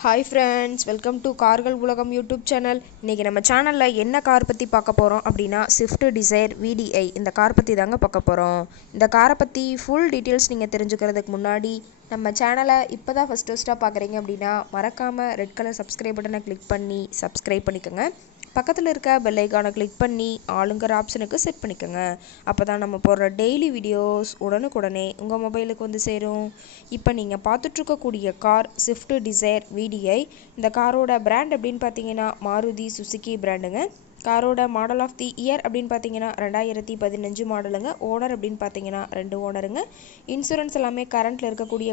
Hi friends welcome to கார்கள் உலகம் YouTube channel இன்றைக்கி நம்ம சேனலில் என்ன கார் பற்றி பார்க்க போகிறோம் அப்படின்னா ஸ்விஃப்ட் டிசைர் விடிஐ இந்த கார் பற்றி தாங்க பார்க்க போகிறோம் இந்த காரை பற்றி ஃபுல் டீட்டெயில்ஸ் நீங்கள் தெரிஞ்சுக்கிறதுக்கு முன்னாடி நம்ம சேனலை இப்போ தான் ஃபஸ்ட் ஃபஸ்ட்டாக பார்க்குறீங்க அப்படின்னா மறக்காமல் ரெட் கலர் சப்ஸ்கிரைப் பட்டனை கிளிக் பண்ணி சப்ஸ்கிரைப் பண்ணிக்கோங்க. பக்கத்தில் இருக்க பெல் ஐக்கானை கிளிக் பண்ணி ஆளுங்கிற ஆப்ஷனுக்கு செட் பண்ணிக்கோங்க. அப்போ தான் நம்ம போடுற டெய்லி வீடியோஸ் உடனுக்குடனே உங்கள் மொபைலுக்கு வந்து சேரும். இப்போ நீங்கள் பார்த்துட்ருக்கக்கூடிய கார் ஸ்விஃப்ட் டிசைர் விடிஐ இந்த காரோட பிராண்ட் அப்படின்னு பார்த்தீங்கன்னா மாருதி சுசுகி பிராண்டுங்க காரோட மாடல் ஆஃப் தி இயர் அப்படின்னு பார்த்தீங்கன்னா ரெண்டாயிரத்தி பதினஞ்சு மாடலுங்க ஓனர் அப்படின்னு பார்த்தீங்கன்னா ரெண்டு ஓனருங்க இன்சூரன்ஸ் எல்லாமே கரண்ட்டில் இருக்கக்கூடிய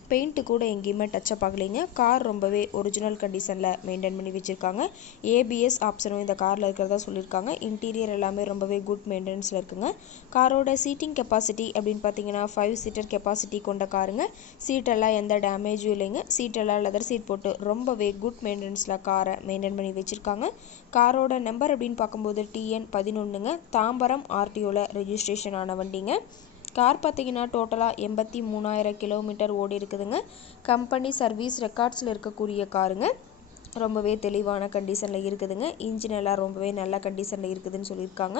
பெயிண்ட்டு கூட எங்கேயுமே டச்சப் ஆகலைங்க. கார் ரொம்பவே ஒரிஜினல் கண்டிஷனில் மெயின்டைன் பண்ணி வச்சுருக்காங்க. ஏபிஎஸ் ஆப்ஷனும் இந்த காரில் இருக்கிறதா சொல்லியிருக்காங்க இன்டீரியர் எல்லாமே ரொம்பவே குட் மெயின்டெனன்ஸில் இருக்குங்க. காரோட சீட்டிங் கெப்பாசிட்டி அப்படின்னு பார்த்தீங்கன்னா ஃபைவ் சீட்டர் கெப்பாசிட்டி கொண்ட காருங்க சீட்டெல்லாம் எந்த டேமேஜும் இல்லைங்க. சீட்டெல்லாம் லெதர் சீட் போட்டு ரொம்பவே குட் மெயின்டெனன்ஸில் காரை மெயின்டைன் பண்ணி வச்சுருக்காங்க. காரோட நம்பர் அப்படின்னு பார்க்கும்போது டிஎன் பதினொன்றுங்க தாம்பரம் ஆர்டிஓவில் ரெஜிஸ்ட்ரேஷன் ஆன வண்டிங்க. கார் பார்த்தீங்கன்னா டோட்டலாக எண்பத்தி மூணாயிரம் கிலோமீட்டர் ஓடி இருக்குதுங்க. கம்பெனி சர்வீஸ் ரெக்கார்ட்ஸில் இருக்கக்கூடிய காருங்க. ரொம்பவே தெளிவான கண்டிஷனில் இருக்குதுங்க. இன்ஜின் எல்லாம் ரொம்பவே நல்ல கண்டிஷனில் இருக்குதுன்னு சொல்லியிருக்காங்க.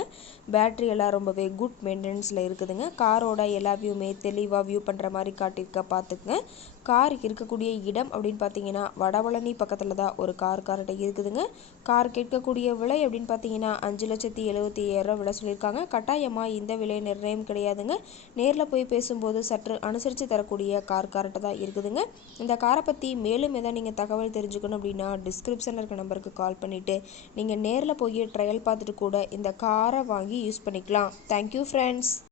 பேட்ரி எல்லாம் ரொம்பவே குட் மெயின்டெனன்ஸில் இருக்குதுங்க. காரோட எல்லா வியூமே தெளிவாக வியூ பண்ணுற மாதிரி காட்டியிருக்க பார்த்துக்குங்க. கார் இருக்கக்கூடிய இடம் அப்படின்னு பார்த்தீங்கன்னா வடபழனி பக்கத்தில் தான் ஒரு கார் கார்கிட்ட இருக்குதுங்க. கார் கேட்கக்கூடிய விலை அப்படின்னு பார்த்தீங்கன்னா அஞ்சு லட்சத்தி எழுபத்தி ஐயாயிரம் விலை சொல்லியிருக்காங்க. கட்டாயமாக இந்த விலை நிர்ணயம் கிடையாதுங்க. நேரில் போய் பேசும்போது சற்று அனுசரித்து தரக்கூடிய கார் கார்கிட்ட தான் இருக்குதுங்க. இந்த காரை பற்றி மேலும் எதாவது நீங்கள் தகவல் தெரிஞ்சுக்கணும் அப்படின்னா டிஸ்கிரிப்ஷனில் இருக்க நம்பருக்கு கால் பண்ணிவிட்டு நீங்கள் நேரில் போய் ட்ரையல் பார்த்துட்டு கூட இந்த காரை வாங்கி யூஸ் பண்ணிக்கலாம். Thank you friends